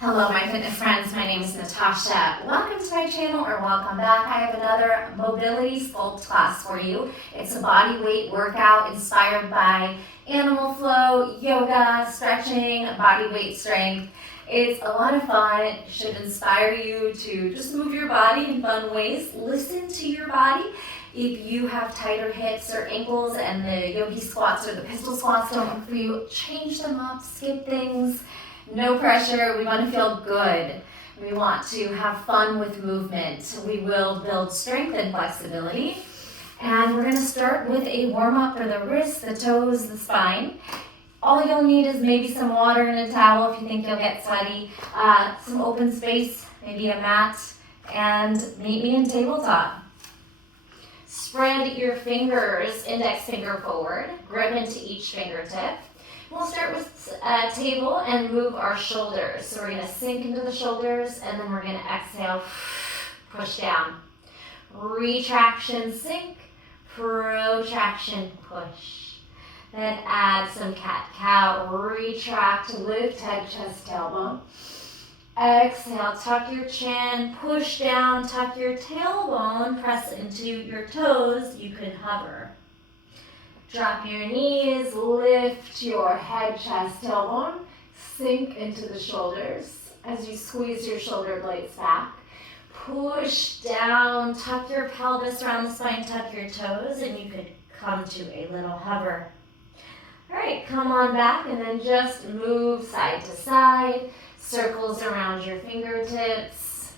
Hello my fitness friends, my name is Natasha. Welcome to my channel or welcome back. I have another mobility sculpt class for you. It's a body weight workout inspired by animal flow, yoga, stretching, body weight strength. It's a lot of fun. It should inspire you to just move your body in fun ways. Listen to your body. If you have tighter hips or ankles and the yogi squats or the pistol squats don't work for you, change them up, skip things. No pressure. We want to feel good. We want to have fun with movement. We will build strength and flexibility. And we're going to start with a warm-up for the wrists, the toes, the spine. All you'll need is maybe some water and a towel if you think you'll get sweaty, some open space, maybe a mat, and meet me in tabletop. Spread your fingers, index finger forward, grip into each fingertip. We'll start with a table and move our shoulders. So we're going to sink into the shoulders and then we're going to exhale, push down. Retraction, sink, protraction, push. Then add some cat-cow, retract, lift head, chest, tailbone. Exhale, tuck your chin, push down, tuck your tailbone, press into your toes. You could hover. Drop your knees, lift your head, chest, tailbone, sink into the shoulders as you squeeze your shoulder blades back. Push down, tuck your pelvis around the spine, tuck your toes, and you could come to a little hover. All right, come on back and then just move side to side, circles around your fingertips.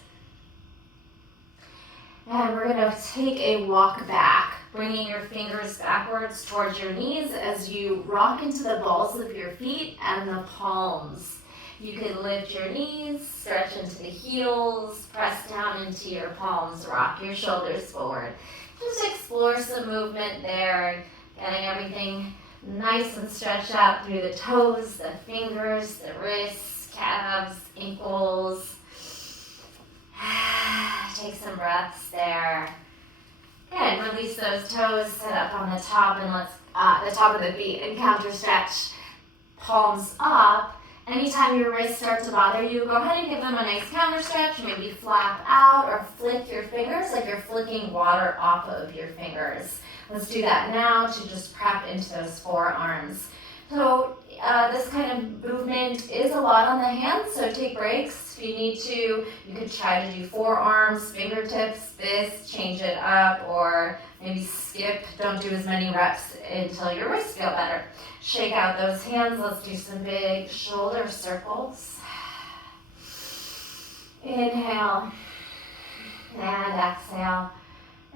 And we're gonna take a walk back, bringing your fingers backwards towards your knees as you rock into the balls of your feet and the palms. You can lift your knees, stretch into the heels, press down into your palms, rock your shoulders forward. Just explore some movement there, getting everything nice and stretched out through the toes, the fingers, the wrists, calves, ankles. Take some breaths there. Good. Release those toes, sit up on the top and let's the top of the feet and counter stretch. Palms up. Anytime your wrists start to bother you, go ahead and give them a nice counter stretch. Maybe flap out or flick your fingers like you're flicking water off of your fingers. Let's do that now to just prep into those forearms. So this kind of movement is a lot on the hands, so take breaks. If you need to, you could try to do forearms, fingertips, fists, change it up, or maybe skip. Don't do as many reps until your wrists feel better. Shake out those hands. Let's do some big shoulder circles. Inhale and exhale.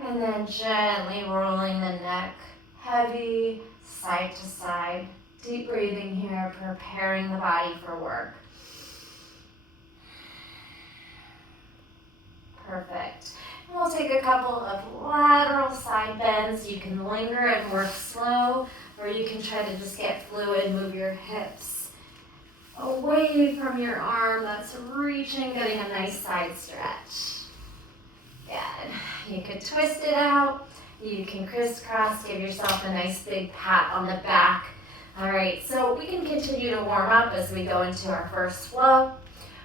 And then gently rolling the neck, heavy, side to side. Deep breathing here, preparing the body for work. Perfect. And we'll take a couple of lateral side bends. You can linger and work slow, or you can try to just get fluid, move your hips away from your arm. That's reaching, getting a nice side stretch. Good. You could twist it out. You can crisscross, give yourself a nice big pat on the back. All right, so we can continue to warm up as we go into our first flow.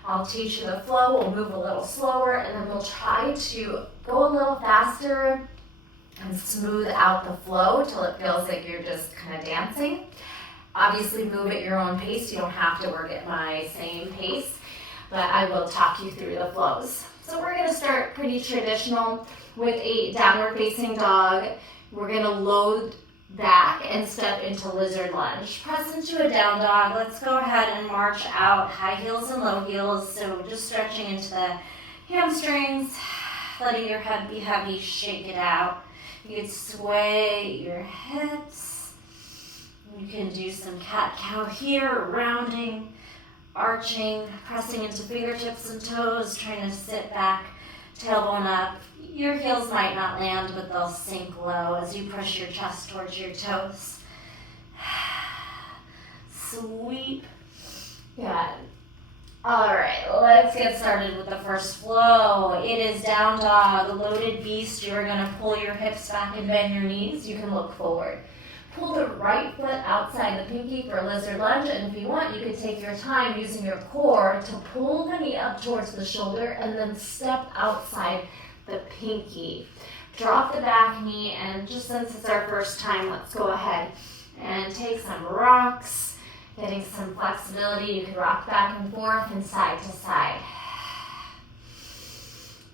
I'll teach you the flow. We'll move a little slower, and then we'll try to go a little faster and smooth out the flow till it feels like you're just kind of dancing. Obviously, move at your own pace. You don't have to work at my same pace, but I will talk you through the flows. So we're going to start pretty traditional with a downward facing dog. We're going to load back and step into lizard lunge. Press into a down dog. Let's go ahead and march out high heels and low heels. So just stretching into the hamstrings, letting your head be heavy, shake it out. You can sway your hips. You can do some cat-cow here, rounding, arching, pressing into fingertips and toes, trying to sit back, tailbone up. Your heels might not land, but they'll sink low as you push your chest towards your toes. Sweep. Good. All right, let's get started with the first flow. It is down dog, loaded beast. You're going to pull your hips back and bend your knees. You can look forward. pull the right foot outside the pinky for lizard lunge, and if you want, you could take your time using your core to pull the knee up towards the shoulder and then step outside the pinky. Drop the back knee, and just since it's our first time, let's go ahead and take some rocks, getting some flexibility. You can rock back and forth and side to side.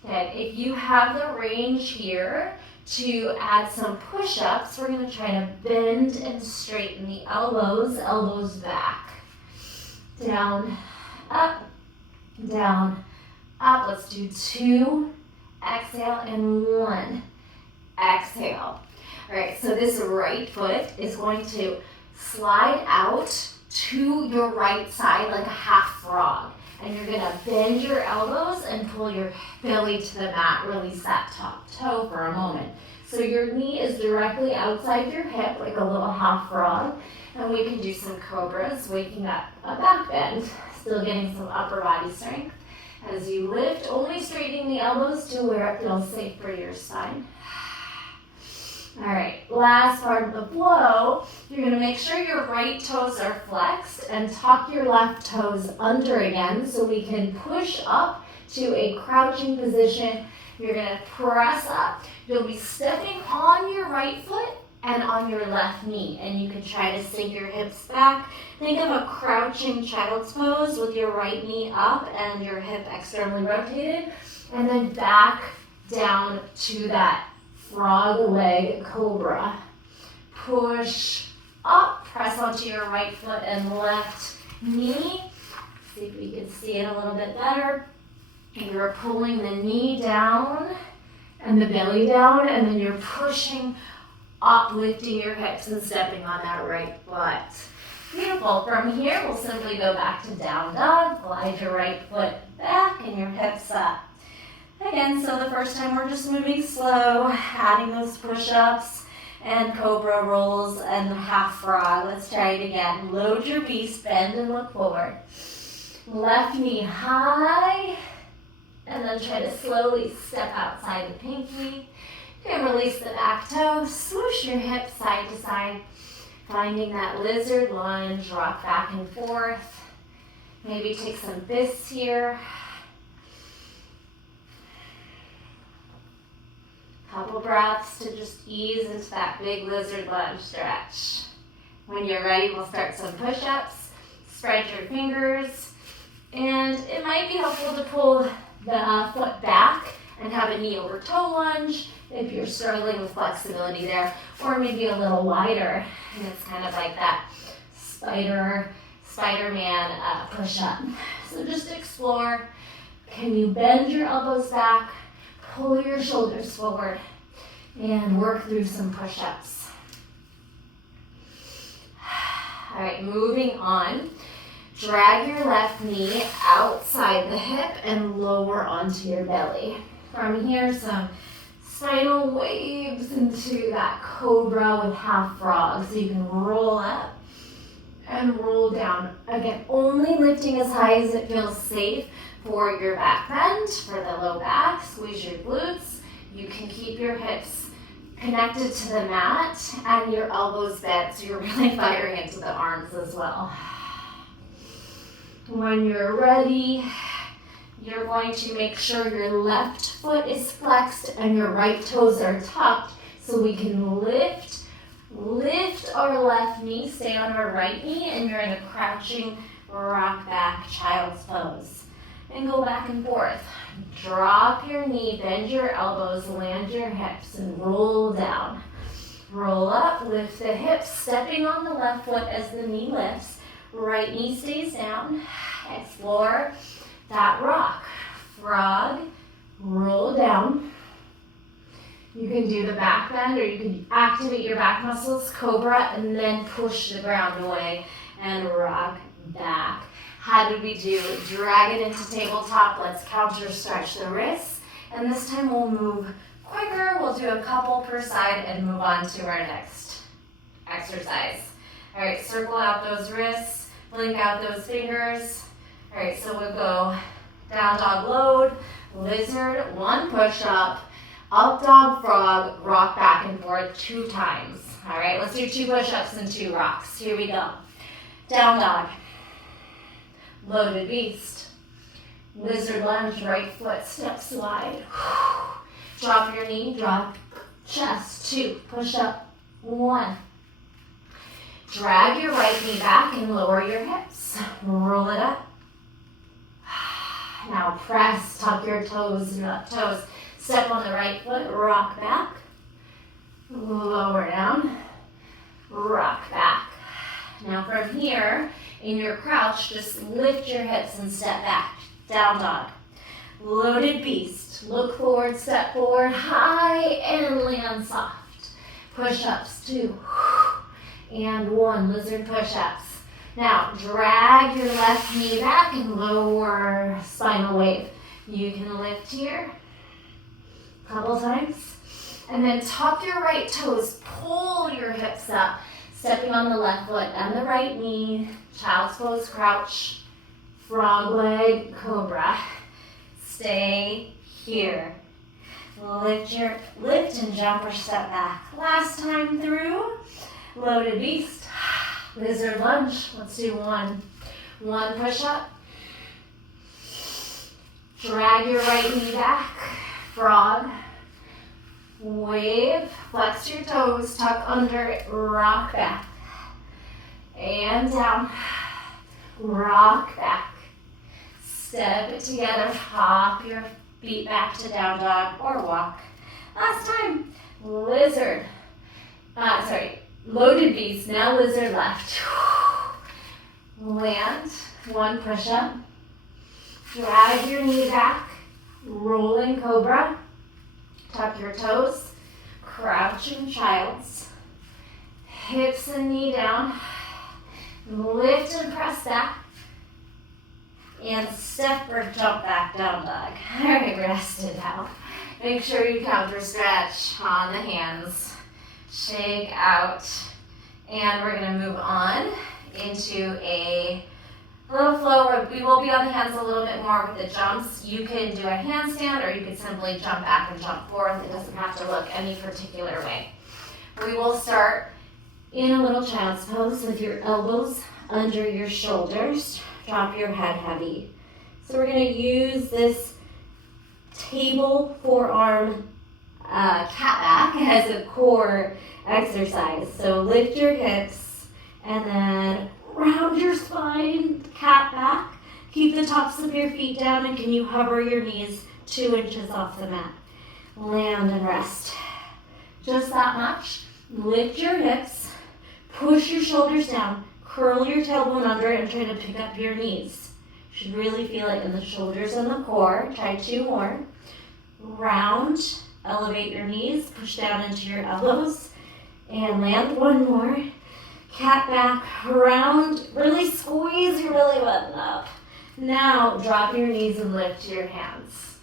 Good. If you have the range here to add some push-ups, we're going to try to bend and straighten the elbows, elbows back. Down, up, up. Let's do 2, exhale, and 1, exhale. All right, so this right foot is going to slide out to your right side like a half frog. And you're gonna bend your elbows and pull your belly to the mat. Release that top toe for a moment. So your knee is directly outside your hip like a little half frog. And we can do some cobras, waking up a back bend. Still getting some upper body strength. As you lift, only straightening the elbows to where it feels safe for your spine. All right, last part of the flow, you're gonna make sure your right toes are flexed and tuck your left toes under again so we can push up to a crouching position. You're gonna press up. You'll be stepping on your right foot and on your left knee, and you can try to sink your hips back. Think of a crouching child's pose with your right knee up and your hip externally rotated, and then back down to that frog leg cobra. Push up, press onto your right foot and left knee. See if we can see it a little bit better. And you're pulling the knee down and the belly down, and then you're pushing up, lifting your hips and stepping on that right foot. Beautiful. From here, we'll simply go back to down dog. Glide your right foot back and your hips up. Again, so the first time we're just moving slow, adding those push-ups and cobra rolls and the half frog. Let's try it again. Load your beast, bend and look forward. Left knee high, and then try to slowly step outside the pinky. You can release the back toe, swoosh your hips side to side, finding that lizard lunge, rock back and forth. Maybe take some fists here. Couple breaths to just ease into that big lizard lunge stretch. When you're ready, we'll start some push-ups. Spread your fingers. And it might be helpful to pull the foot back and have a knee over toe lunge if you're struggling with flexibility there, or maybe a little wider. And it's kind of like that Spider-Man push-up. So just explore. Can you bend your elbows back? Pull your shoulders forward and work through some push-ups. All right, moving on. Drag your left knee outside the hip and lower onto your belly. From here, some spinal waves into that cobra with half frog. So you can roll up and roll down. Again, only lifting as high as it feels safe for your back bend, for the low back. Squeeze your glutes. You can keep your hips connected to the mat and your elbows bent, so you're really firing into the arms as well. When you're ready, you're going to make sure your left foot is flexed and your right toes are tucked so we can lift our left knee, stay on our right knee, and you're in a crouching rock back child's pose. And go back and forth. Drop your knee, bend your elbows, land your hips, and roll down. Roll up, lift the hips, stepping on the left foot as the knee lifts. Right knee stays down. Explore that rock. Frog, roll down. You can do the back bend, or you can activate your back muscles, cobra, and then push the ground away and rock back. How did we do? Drag it into tabletop. Let's counter stretch the wrists. And this time we'll move quicker. We'll do a couple per side and move on to our next exercise. All right, circle out those wrists, blink out those fingers. All right, so we'll go down dog load, lizard, one push up Up dog, frog, rock back and forth 2 times. All right, let's do 2 push-ups and 2 rocks. Here we go. Down dog. Loaded beast. Lizard lunge, right foot steps wide. Drop your knee, drop chest. 2, push up. 1. Drag your right knee back and lower your hips. Roll it up. Now press, tuck your toes and left toes. Step on the right foot, rock back. Lower down, rock back. Now from here, in your crouch, just lift your hips and step back. Down dog. Loaded beast. Look forward, step forward, high, and land soft. Push-ups, 2. And 1, lizard push-ups. Now, drag your left knee back and lower spinal wave. You can lift here a couple times. And then tuck your right toes, pull your hips up, stepping on the left foot and the right knee, child's pose, crouch, frog leg, cobra. Stay here. Lift and jump or step back. Last time through, loaded beast. Lizard lunge. Let's do 1. 1 push-up. Drag your right knee back. Frog. Wave. Flex your toes. Tuck under it. Rock back. And down. Rock back. Step it together. Hop your feet back to down dog or walk. Last time. Lizard. Loaded beast, now lizard left. Land, 1 push-up. Drag your knee back, rolling cobra. Tuck your toes, crouching child's. Hips and knee down. Lift and press back. And step or jump back, down dog. All right, rest it out. Make sure you counter stretch on the hands. Shake out, and we're going to move on into a little flow where we will be on the hands a little bit more with the jumps. You can do a handstand, or you can simply jump back and jump forth. It doesn't have to look any particular way. We will start in a little child's pose with your elbows under your shoulders. Drop your head heavy. So we're going to use this table forearm cat back as a core exercise. So lift your hips and then round your spine, cat back. Keep the tops of your feet down, and can you hover your knees 2 inches off the mat? Land and rest. Just that much. Lift your hips, push your shoulders down, curl your tailbone under it and try to pick up your knees. You should really feel it in the shoulders and the core. Try 2 more. Round. Elevate your knees, push down into your elbows, and land 1 more. Cat back, round, really squeeze your belly button up. Now, drop your knees and lift your hands.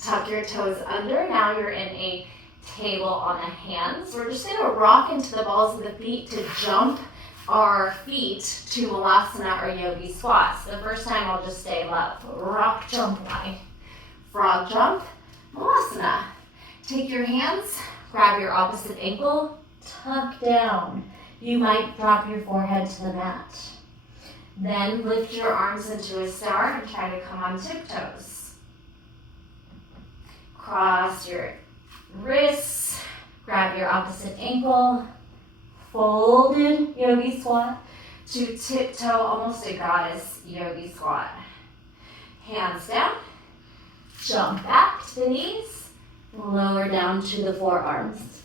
Tuck your toes under. Now you're in a table on the hands. We're just going to rock into the balls of the feet to jump our feet to Malasana or Yogi squats. The first time I'll just stay low. Rock, jump, line. Frog jump, Malasana. Take your hands, grab your opposite ankle, tuck down. You might drop your forehead to the mat. Then lift your arms into a star and try to come on tiptoes. Cross your wrists, grab your opposite ankle, folded yogi squat to tiptoe, almost a goddess yogi squat. Hands down, jump back to the knees, lower down to the forearms.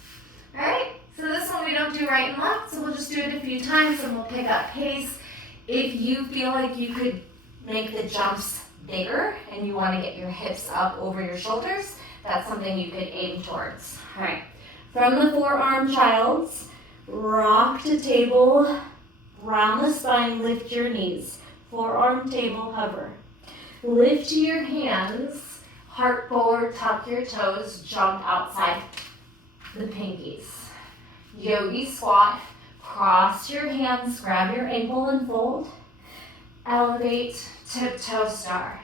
All right, so this one we don't do right and left, so we'll just do it a few times and we'll pick up pace. If you feel like you could make the jumps bigger and you want to get your hips up over your shoulders, that's something you could aim towards. All right, from the forearm child's, rock to table, round the spine, lift your knees. Forearm table, hover. Lift your hands. Heart forward, tuck your toes, jump outside the pinkies. Yogi squat, cross your hands, grab your ankle and fold. Elevate, tiptoe star.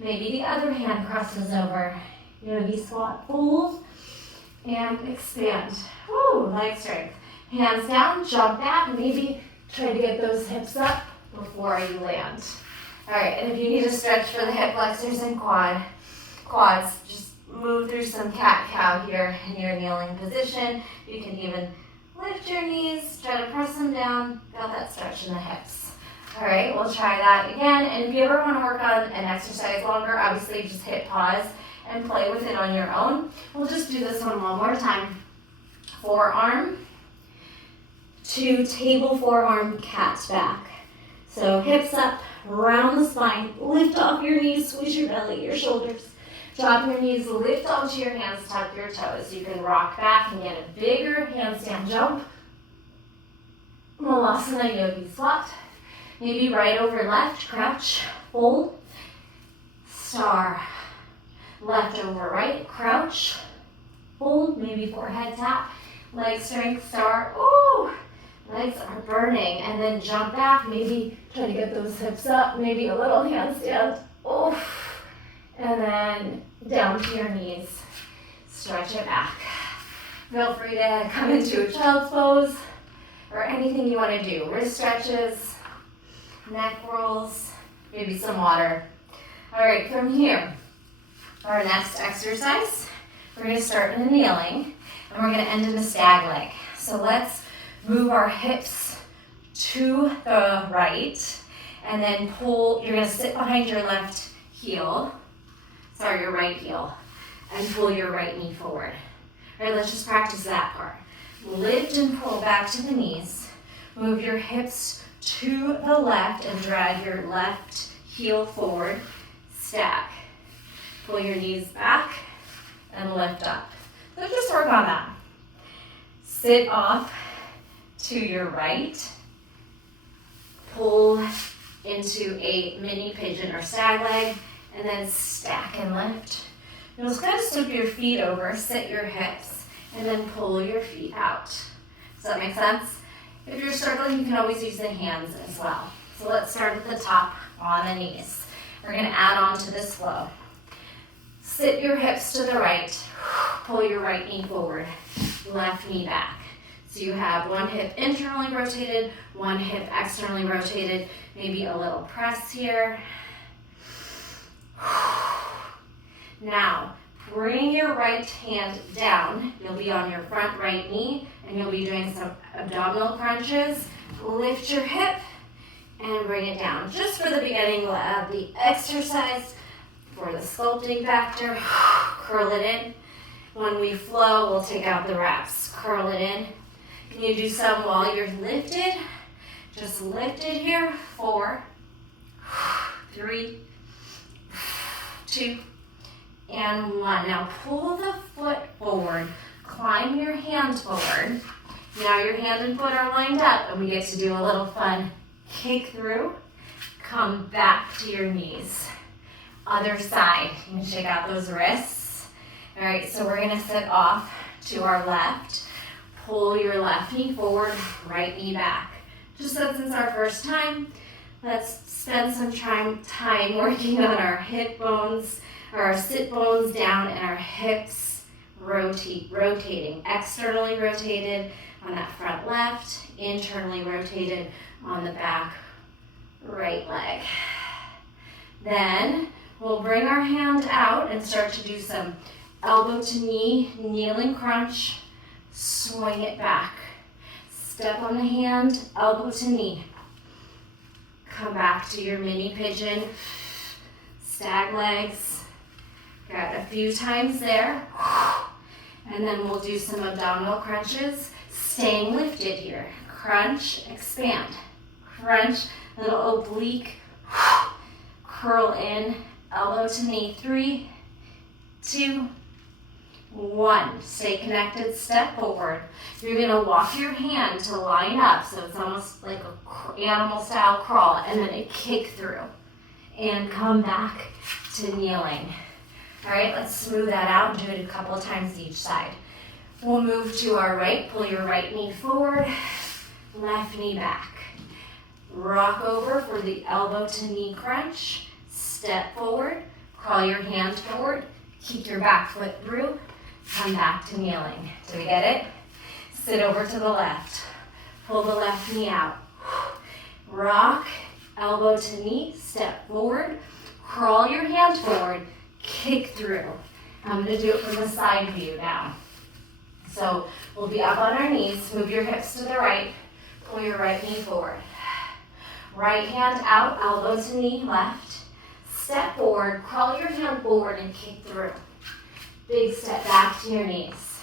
Maybe the other hand crosses over. Yogi squat, fold, and expand. Woo, leg strength. Hands down, jump back, maybe try to get those hips up before you land. All right, and if you need to stretch for the hip flexors and quads, just move through some cat-cow here in your kneeling position. You can even lift your knees, try to press them down, feel that stretch in the hips. All right, we'll try that again. And if you ever want to work on an exercise longer, obviously just hit pause and play with it on your own. We'll just do this one more time. Forearm to table forearm, cat back. So hips up, round the spine, lift off your knees, squeeze your belly, your shoulders. Drop your knees, lift onto your hands, tuck your toes. You can rock back and get a bigger handstand jump. Malasana yogi squat. Maybe right over left, crouch, fold, star. Left over right, crouch, fold, maybe forehead tap, leg strength, star. Ooh, legs are burning. And then jump back, maybe try to get those hips up, maybe a little handstand. Oof. And then down to your knees, stretch it back. Feel free to come into a child's pose or anything you want to do. Wrist stretches, neck rolls, maybe some water. All right, from here, our next exercise, we're going to start in a kneeling and we're going to end in a stag leg. So let's move our hips to the right and then pull. You're going to sit behind your left heel. Your right heel, and pull your right knee forward. All right, let's just practice that part. Lift and pull back to the knees. Move your hips to the left and drag your left heel forward. Stag. Pull your knees back and lift up. So just work on that. Sit off to your right. Pull into a mini pigeon or stag leg. And then stack and lift. You'll just kind of stoop your feet over, sit your hips, and then pull your feet out. Does that make sense? If you're struggling, you can always use the hands as well. So let's start at the top on the knees. We're going to add on to this flow. Sit your hips to the right. Pull your right knee forward, left knee back. So you have one hip internally rotated, one hip externally rotated, maybe a little press here. Now, bring your right hand down. You'll be on your front right knee, and you'll be doing some abdominal crunches. Lift your hip and bring it down. Just for the beginning of the exercise, for the sculpting factor, curl it in. When we flow, we'll take out the wraps. Curl it in. Can you do some while you're lifted? Just lift it here. 4, 3, 2, and 1. Now pull the foot forward, climb your hand forward. Now your hand and foot are lined up and we get to do a little fun kick through. Come back to your knees. Other side, you can shake out those wrists. All right, so we're gonna sit off to our left. Pull your left knee forward, right knee back. Just since it's our first time, let's spend some time working on our hip bones, or our sit bones down, and our hips rotating. Externally rotated on that front left, internally rotated on the back right leg. Then we'll bring our hand out and start to do some elbow to knee, kneeling crunch, swing it back. Step on the hand, elbow to knee. Come back to your mini pigeon, stag legs. Got a few times there. And then we'll do some abdominal crunches, staying lifted here. Crunch, expand. Crunch, little oblique. Curl in, elbow to knee. 3, 2, 1. Stay connected, step forward. You're gonna walk your hand to line up, so it's almost like an animal style crawl, and then a kick through. And come back to kneeling. All right, let's smooth that out and do it a couple of times each side. We'll move to our right, pull your right knee forward, left knee back. Rock over for the elbow to knee crunch, step forward, crawl your hand forward, Keep your back foot through. Come back to kneeling. Do we get it? Sit over to the left. Pull the left knee out. Rock, elbow to knee, step forward. Crawl your hand forward, kick through. I'm going to do it from the side view now. So we'll be up on our knees. Move your hips to the right. Pull your right knee forward. Right hand out, elbow to knee, left. Step forward, crawl your hand forward and kick through. Big step back to your knees.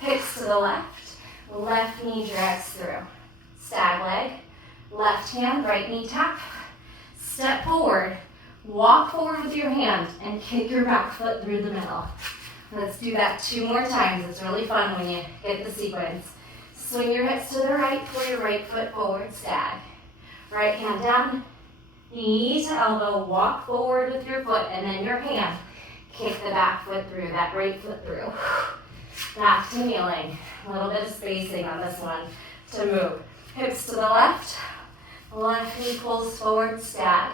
Hips to the left. Left knee drags through. Stag leg. Left hand, right knee tap. Step forward. Walk forward with your hand and kick your back foot through the middle. Let's do that 2 more times. It's really fun when you get the sequence. Swing your hips to the right, pull your right foot forward, stag. Right hand down, knee to elbow, walk forward with your foot and then your hand. Kick the back foot through, that right foot through. Back to kneeling. A little bit of spacing on this one to move. Hips to the left, left knee pulls forward, stag.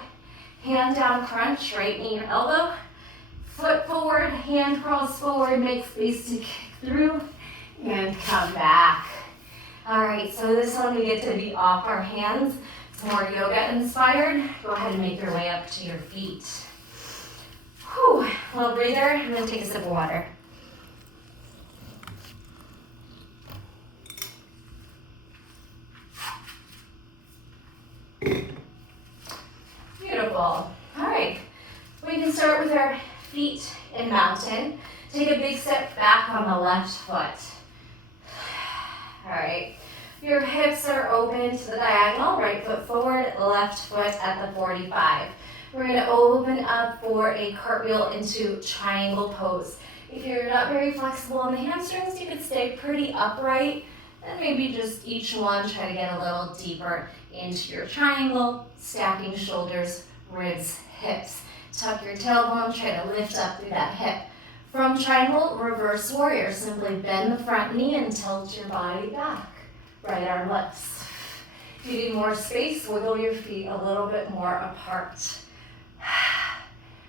Hand down crunch, right knee or elbow. Foot forward, hand crawls forward, make space to kick through, and come back. All right, so this one we get to be off our hands. It's more yoga inspired. Go ahead and make your way up to your feet. Whew, little breather, and then take a sip of water. Beautiful. All right, we can start with our feet in mountain. Take a big step back on the left foot. All right, your hips are open to the diagonal, right foot forward, left foot at the 45. We're gonna open up for a cartwheel into triangle pose. If you're not very flexible on the hamstrings, you could stay pretty upright and maybe just each one try to get a little deeper into your triangle, stacking shoulders, ribs, hips. Tuck your tailbone, try to lift up through that hip. From triangle, reverse warrior. Simply bend the front knee and tilt your body back. Right arm lifts. If you need more space, wiggle your feet a little bit more apart.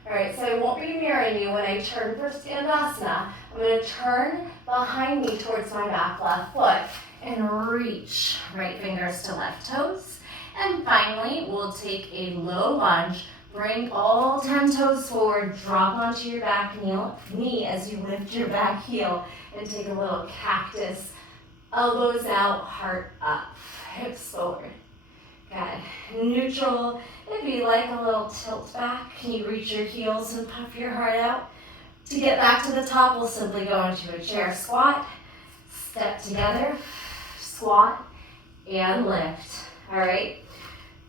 All right, so I won't be mirroring you when I turn for Skandasana. I'm going to turn behind me towards my back left foot and reach right fingers to left toes. And finally, we'll take a low lunge. Bring all 10 toes forward, drop onto your back knee as you lift your back heel and take a little cactus. Elbows out, heart up, hips forward. Good. Neutral. If you like a little tilt back, can you reach your heels and puff your heart out? To get back to the top, we'll simply go into a chair squat. Step together, squat, and lift. All right.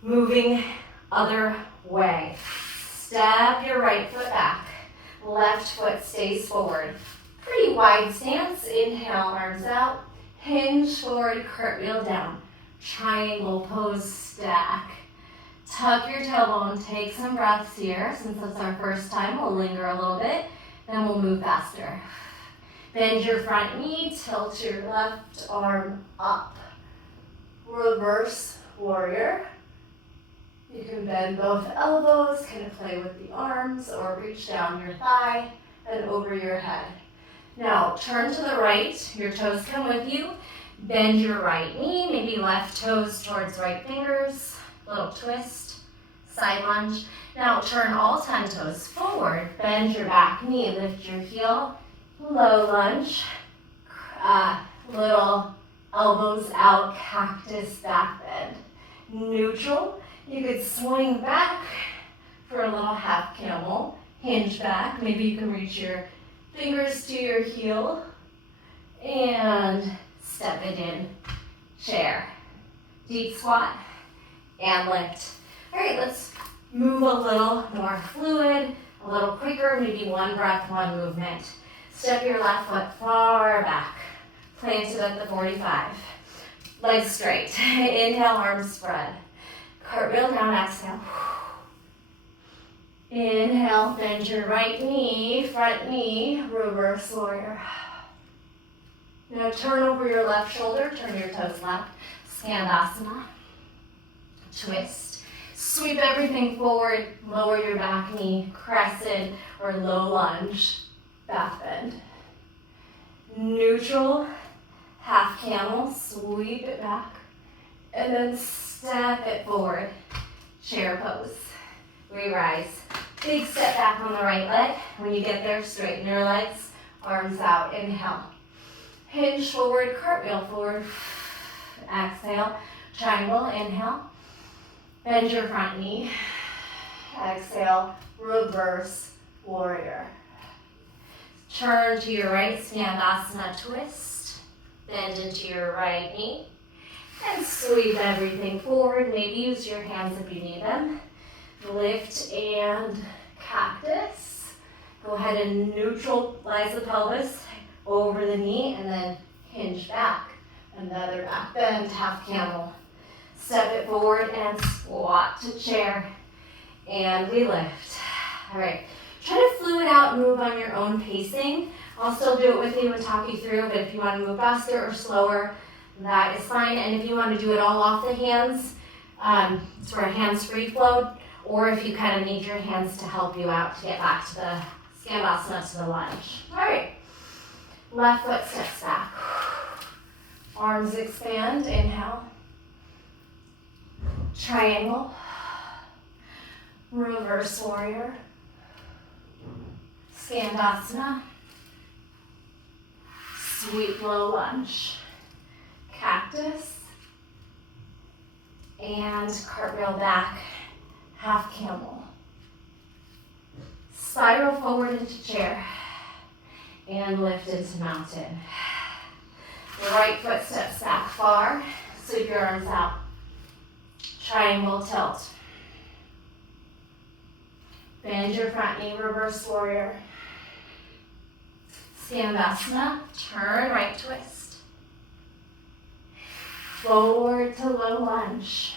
Moving other way. Step your right foot back. Left foot stays forward. Pretty wide stance. Inhale, arms out. Hinge forward, cartwheel down. Triangle pose, stack. Tuck your tailbone, take some breaths here. Since it's our first time, we'll linger a little bit. Then we'll move faster. Bend your front knee, tilt your left arm up. Reverse warrior. You can bend both elbows, kind of play with the arms, or reach down your thigh and over your head. Now, turn to the right. Your toes come with you. Bend your right knee, maybe left toes towards right fingers. Little twist, side lunge. Now, turn all 10 toes forward. Bend your back knee, lift your heel. Low lunge. Little elbows out, cactus back bend. Neutral. You could swing back for a little half camel, hinge back. Maybe you can reach your fingers to your heel and step it in, chair. Deep squat and lift. All right, let's move a little more fluid, a little quicker, maybe one breath, one movement. Step your left foot far back, planted at the 45. Legs straight. Inhale, arms spread. Cartwheel down, exhale. Inhale, bend your right knee, front knee, reverse warrior. Now turn over your left shoulder, turn your toes left. Skandasana. Twist. Sweep everything forward, lower your back knee, crescent or low lunge. back bend. Neutral, half camel, sweep it back, and then step it forward. Chair pose. We rise. Big step back on the right leg. When you get there, straighten your legs, arms out, inhale. Hinge forward, cartwheel forward. Exhale, triangle, inhale. Bend your front knee. Exhale, reverse warrior. Turn to your right, Skandasana twist. Bend into your right knee. And sweep everything forward. Maybe use your hands if you need them. Lift and cactus. Go ahead and neutralize the pelvis over the knee and then hinge back. Another back bend, half camel. Step it forward and squat to chair. And we lift. All right. Try to fluid out and move on your own pacing. I'll still do it with you and talk you through, but if you want to move faster or slower, that is fine. And if you want to do it all off the hands, it's for a hands-free flow, or if you kind of need your hands to help you out to get back to the Skandasana, to the lunge. All right. Left foot steps back. Arms expand, inhale. Triangle. Reverse warrior. Skandasana. Sweep low lunge. Cactus. And cartwheel back, half camel. Spiral forward into chair. And lift into mountain. The right foot steps back far. Sweep your arms out. Triangle tilt. Bend your front knee, reverse warrior. Skandasana, turn right twist. Forward to low lunge.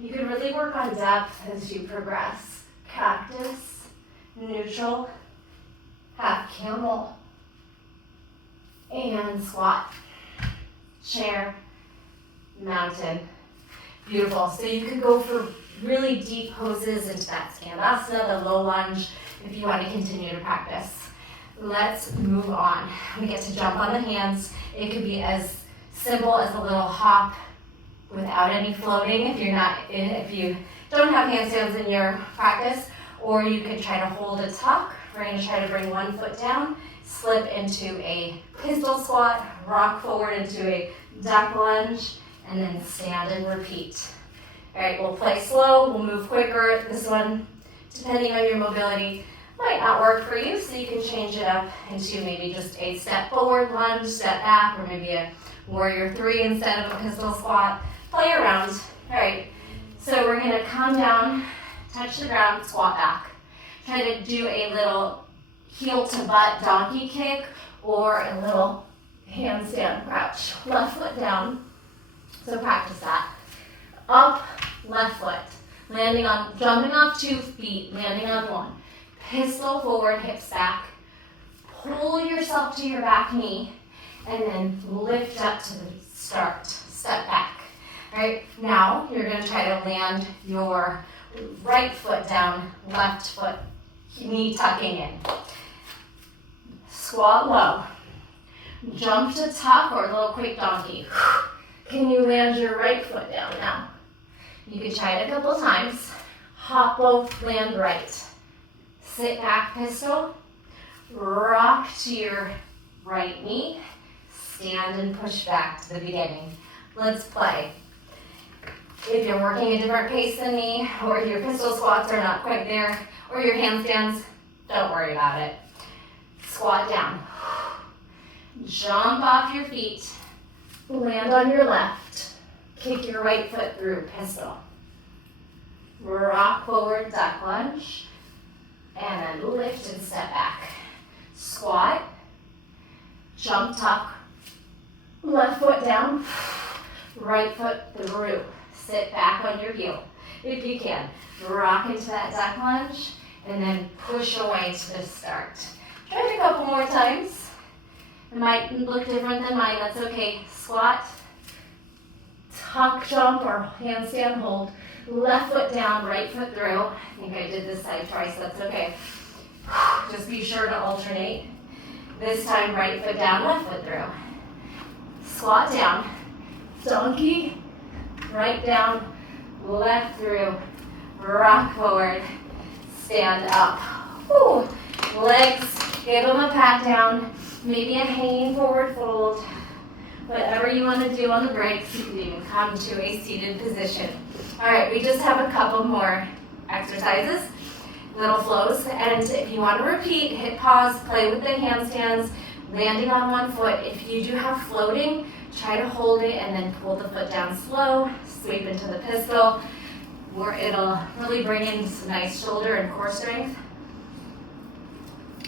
You can really work on depth as you progress. Cactus, neutral, half camel, and squat. Chair, mountain. Beautiful. So you could go for really deep poses into that Skandasana, the low lunge, if you want to continue to practice. Let's move on. We get to jump on the hands. It could be as simple as a little hop without any floating if you don't have handstands in your practice, or you could try to hold a tuck. We're going to try to bring one foot down, slip into a pistol squat, rock forward into a duck lunge, and then stand and repeat. All right, we'll play slow, we'll move quicker. This one, depending on your mobility, might not work for you, so you can change it up into maybe just a step forward, lunge, step back, or maybe a warrior three instead of a pistol squat. Play around. All right, so we're gonna come down, touch the ground, squat back. Try to do a little heel to butt donkey kick or a little handstand crouch. Left foot down. So practice that. Up, left foot. Jumping off 2 feet, landing on 1. Pistol forward, hips back. Pull yourself to your back knee and then lift up to the start. Step back. All right, now you're going to try to land your right foot down, left foot, knee tucking in. Squat low. Jump to tuck or a little quick donkey. Can you land your right foot down now? You can try it a couple times. Hop both, land right. Sit back pistol. Rock to your right knee. Stand and push back to the beginning. Let's play. If you're working a different pace than me, or your pistol squats are not quite there, or your handstands, don't worry about it. Squat down. Jump off your feet. Land on your left. Kick your right foot through, pistol. Rock forward, duck lunge. And then lift and step back. Squat. Jump tuck. Left foot down. Right foot through. Sit back on your heel if you can. Rock into that duck lunge and then push away to the start. Try it a couple more times. It might look different than mine, that's okay. Squat, tuck jump or handstand hold. Left foot down, right foot through. I think I did this side twice, that's okay. Just be sure to alternate. This time, right foot down, left foot through. Squat down, donkey, right down, left through, rock forward, stand up. Whew. Legs, give them a pat down, maybe a hanging forward fold. Whatever you want to do on the breaks, you can even come to a seated position. All right, we just have a couple more exercises, little flows, and if you want to repeat, hit pause, play with the handstands, landing on one foot. If you do have floating, try to hold it and then pull the foot down slow, sweep into the pistol, where it'll really bring in some nice shoulder and core strength,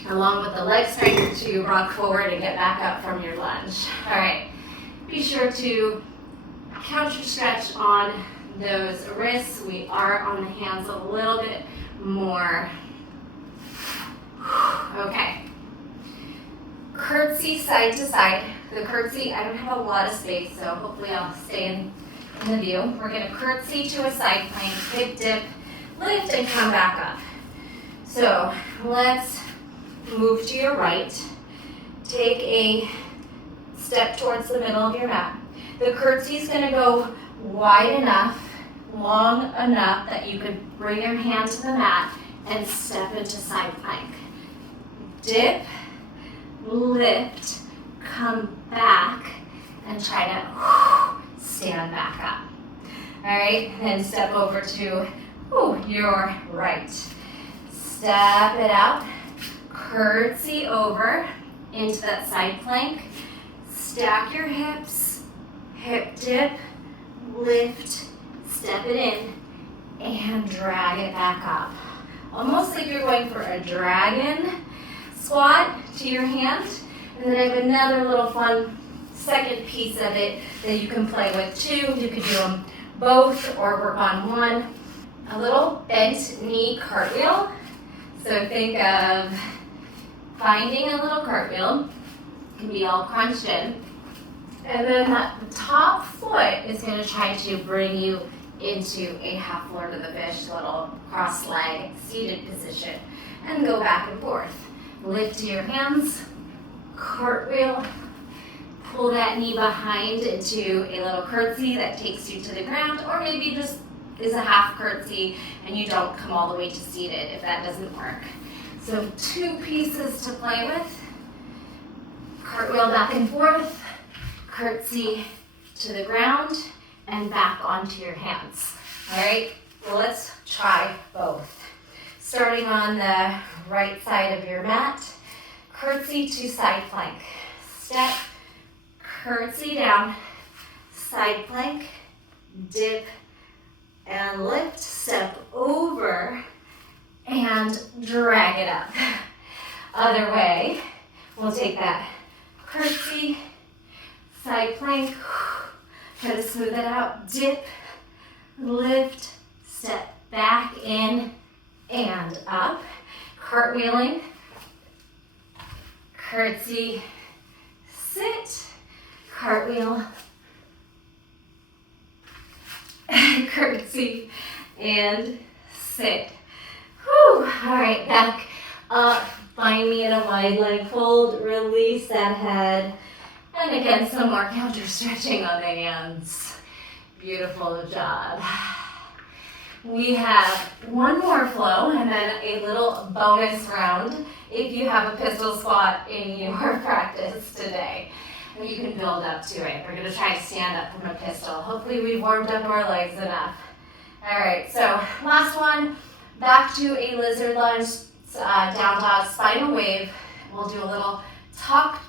along with the leg strength to rock forward and get back up from your lunge. All right, be sure to counter stretch on those wrists. We are on the hands a little bit more. Okay. Curtsy side to side. The curtsy, I don't have a lot of space, so hopefully I'll stay in the view. We're gonna curtsy to a side plank, hip dip, lift, and come back up. So let's move to your right. Take a step towards the middle of your mat. The curtsy is gonna go wide enough, long enough that you could bring your hand to the mat and step into side plank. Dip, lift, come back, and try to stand back up. All right, then step over to your right. Step it out, curtsy over into that side plank. Stack your hips, hip dip, lift, step it in, and drag it back up. Almost like you're going for a dragon squat to your hand. And then I have another little fun second piece of it that you can play with too. You could do them both or work on one. A little bent knee cartwheel. So think of finding a little cartwheel. It can be all crunched in. And then that top foot is going to try to bring you into a half lord of the fish, little cross leg seated position. And go back and forth. Lift your hands. Cartwheel, pull that knee behind into a little curtsy that takes you to the ground, or maybe just is a half curtsy and you don't come all the way to seated if that doesn't work. So 2 pieces to play with. Cartwheel back and forth, curtsy to the ground, and back onto your hands. All right, well, let's try both. Starting on the right side of your mat, curtsy to side plank. Step, curtsy down, side plank, dip, and lift. Step over and drag it up. Other way, we'll take that curtsy, side plank, try to smooth it out, dip, lift, step back in and up, cartwheeling, curtsy, sit, cartwheel, curtsy, and sit. Whew. All right, back up. Find me in a wide leg fold. Release that head. And again, some more counter stretching on the hands. Beautiful job. We have one more flow and then a little bonus round if you have a pistol squat in your practice today. And you can build up to it. We're going to try to stand up from a pistol. Hopefully we've warmed up our legs enough. All right, so last one, back to a lizard lunge, down dog, spinal wave. We'll do a little tuck,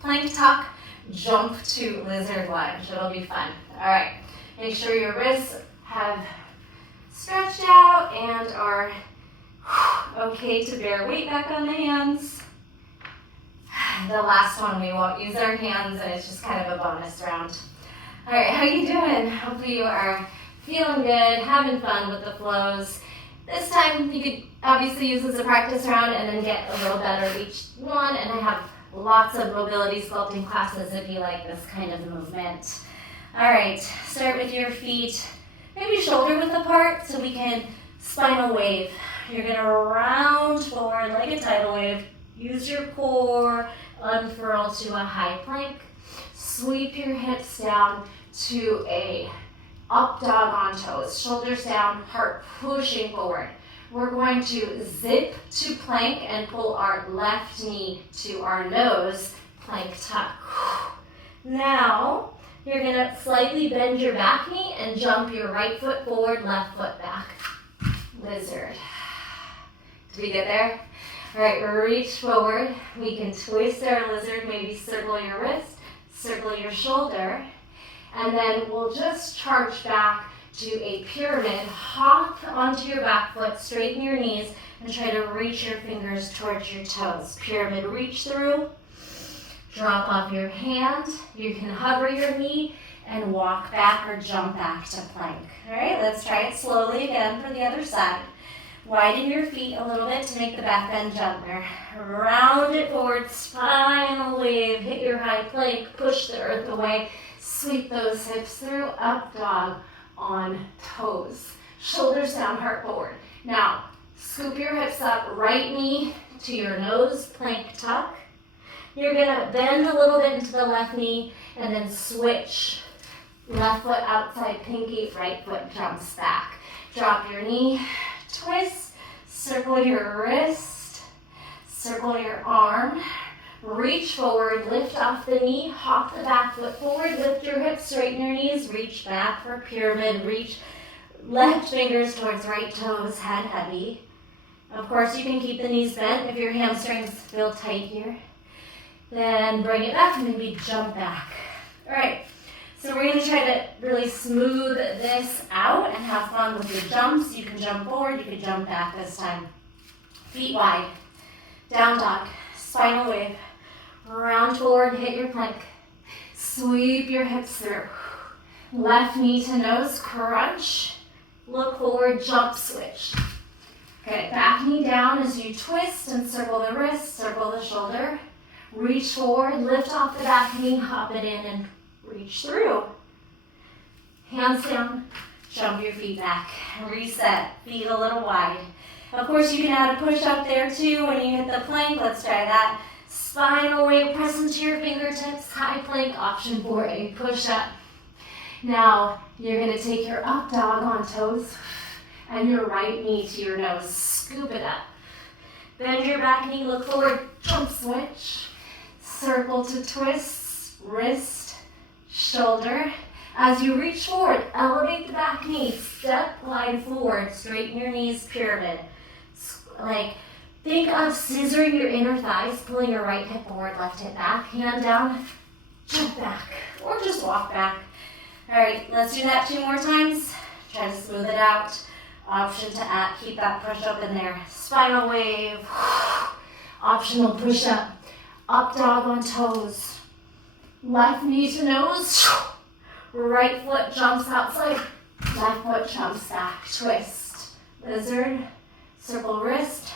plank tuck, jump to lizard lunge. It'll be fun. All right, make sure your wrists have stretched out and are okay to bear weight back on the hands. The last one, we won't use our hands, and it's just kind of a bonus round. All right, how you doing? Hopefully you are feeling good, having fun with the flows. This time you could obviously use this as a practice round and then get a little better each one, and I have lots of mobility sculpting classes if you like this kind of movement. All right, start with your feet, maybe shoulder width apart so we can spinal wave. You're gonna round forward like a tidal wave. Use your core, unfurl to a high plank. Sweep your hips down to a up dog on toes. Shoulders down, heart pushing forward. We're going to zip to plank and pull our left knee to our nose, plank tuck. Now, you're gonna slightly bend your back knee and jump your right foot forward, left foot back. Lizard. Did we get there? All right, reach forward. We can twist our lizard, maybe circle your wrist, circle your shoulder, and then we'll just charge back to a pyramid. Hop onto your back foot, straighten your knees, and try to reach your fingers towards your toes. Pyramid reach through. Drop off your hand. You can hover your knee and walk back or jump back to plank. All right, let's try it slowly again for the other side. Widen your feet a little bit to make the back bend gentler. Round it forward, spinal wave. Hit your high plank, push the earth away. Sweep those hips through, up dog on toes. Shoulders down, heart forward. Now, scoop your hips up, right knee to your nose, plank tuck. You're gonna bend a little bit into the left knee and then switch. Left foot outside pinky, right foot jumps back. Drop your knee, twist, circle your wrist, circle your arm, reach forward, lift off the knee, hop the back foot forward, lift your hips, straighten your knees, reach back for pyramid, reach left fingers towards right toes, head heavy. Of course, you can keep the knees bent if your hamstrings feel tight here. Then bring it back and maybe jump back. All right, so we're gonna try to really smooth this out and have fun with your jumps. You can jump forward, you can jump back this time. Feet wide, down dog, spinal wave. Round forward, hit your plank. Sweep your hips through. Left knee to nose, crunch. Look forward, jump switch. Okay, back knee down as you twist and circle the wrist, circle the shoulder. Reach forward, lift off the back knee, hop it in and reach through. Hands down, jump your feet back. Reset, feet a little wide. Of course, you can add a push up there too when you hit the plank. Let's try that. Spinal wave, press into your fingertips, high plank, option for a push up. Now, you're gonna take your up dog on toes and your right knee to your nose. Scoop it up. Bend your back knee, look forward, jump switch. Circle to twists, wrist, shoulder. As you reach forward, elevate the back knee, step, glide forward, straighten your knees, pyramid. Think of scissoring your inner thighs, pulling your right hip forward, left hip back, hand down, jump back, or just walk back. All right, let's do that 2 more times. Try to smooth it out. Option to keep that push up in there. Spinal wave, optional push up. Up dog on toes. Left knee to nose. Right foot jumps outside. Left foot jumps back. Twist. Lizard. Circle wrist.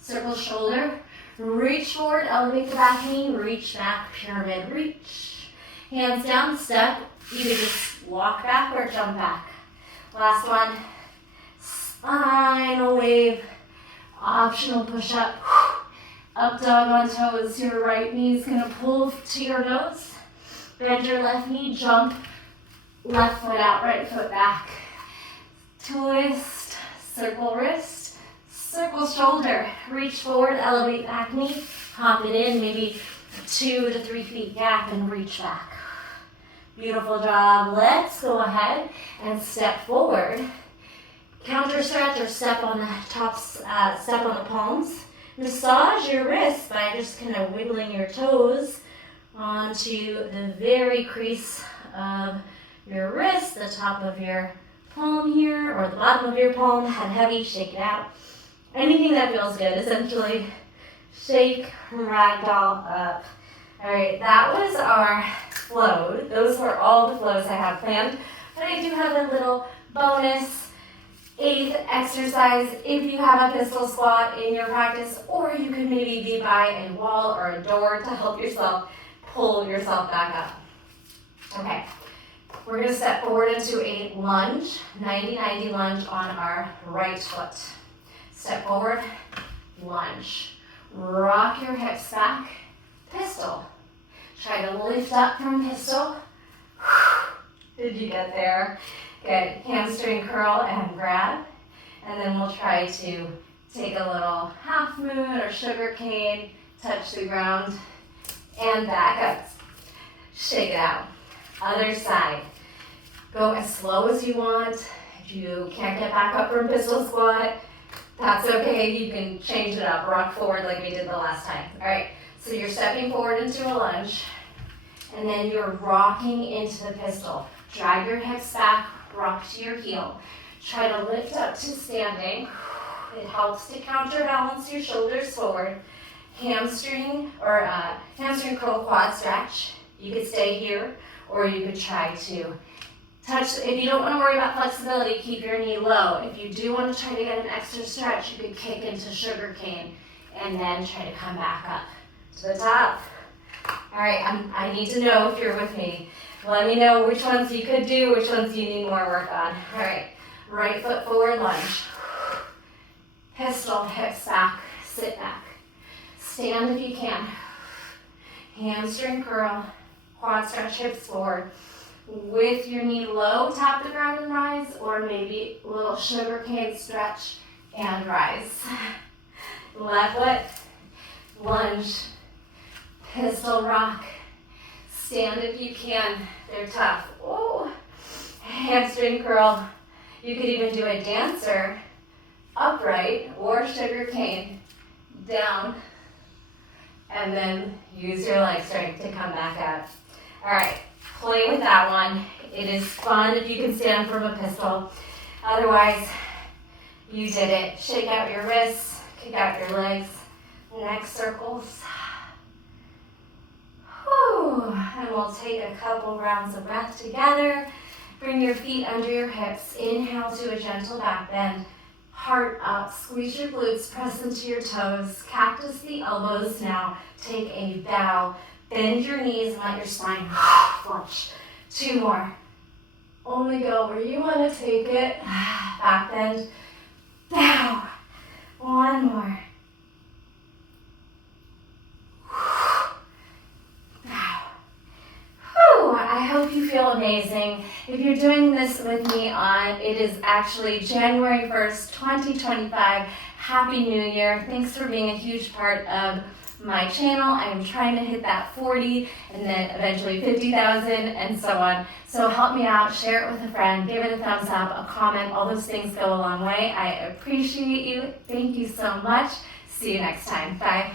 Circle shoulder. Reach forward. Elevate the back knee. Reach back. Pyramid reach. Hands down. Step. Either just walk back or jump back. Last one. Spinal wave. Optional push up. Up dog on toes, your right knee is gonna pull to your nose. Bend your left knee, jump, left foot out, right foot back. Twist, circle wrist, circle shoulder. Reach forward, elevate back knee, hop it in, maybe 2 to 3 feet gap and reach back. Beautiful job. Let's go ahead and step forward. Counter stretch or step on the tops, step on the palms. Massage your wrists by just kind of wiggling your toes onto the very crease of your wrist, the top of your palm here, or the bottom of your palm, head heavy, shake it out. Anything that feels good, essentially. Shake, ragdoll up. All right, that was our flow. Those were all the flows I have planned, but I do have a little bonus 8th exercise if you have a pistol squat in your practice, or you could maybe be by a wall or a door to help yourself pull yourself back up. Okay, we're gonna step forward into a lunge, 90-90 lunge on our right foot. Step forward, lunge. Rock your hips back, pistol. Try to lift up from pistol. Did you get there? Good. Hamstring curl and grab. And then we'll try to take a little half moon or sugar cane, touch the ground, and back up. Shake it out. Other side. Go as slow as you want. If you can't get back up from pistol squat, that's okay. You can change it up. Rock forward like we did the last time. All right. So you're stepping forward into a lunge, and then you're rocking into the pistol. Drag your hips back, rock to your heel. Try to lift up to standing. It helps to counterbalance your shoulders forward. Hamstring curl quad stretch. You could stay here, or you could try to touch. If you don't want to worry about flexibility, keep your knee low. If you do want to try to get an extra stretch, you could kick into sugar cane and then try to come back up to the top. All right, I need to know if you're with me. Let me know which ones you could do, which ones you need more work on. All right, right foot forward lunge. Pistol, hips back, sit back. Stand if you can. Hamstring curl, quad stretch, hips forward. With your knee low, tap the ground and rise, or maybe a little sugar cane stretch and rise. Left foot, lunge, pistol rock. Stand if you can. They're tough. Oh, hamstring curl. You could even do a dancer, upright or sugar cane, down, and then use your leg strength to come back up. All right, play with that one. It is fun if you can stand from a pistol. Otherwise, you did it. Shake out your wrists, kick out your legs, neck circles. Whew. And we'll take a couple rounds of breath together. Bring your feet under your hips. Inhale to a gentle back bend. Heart up. Squeeze your glutes. Press into your toes. Cactus the elbows now. Take a bow. Bend your knees and let your spine flush. 2 more. Only go where you want to take it. Back bend. Bow. 1 more. I hope you feel amazing. If you're doing this with me it is actually January 1st, 2025. Happy New Year. Thanks for being a huge part of my channel. I am trying to hit that 40 and then eventually 50,000 and so on. So help me out, share it with a friend, give it a thumbs up, a comment. All those things go a long way. I appreciate you. Thank you so much. See you next time. Bye.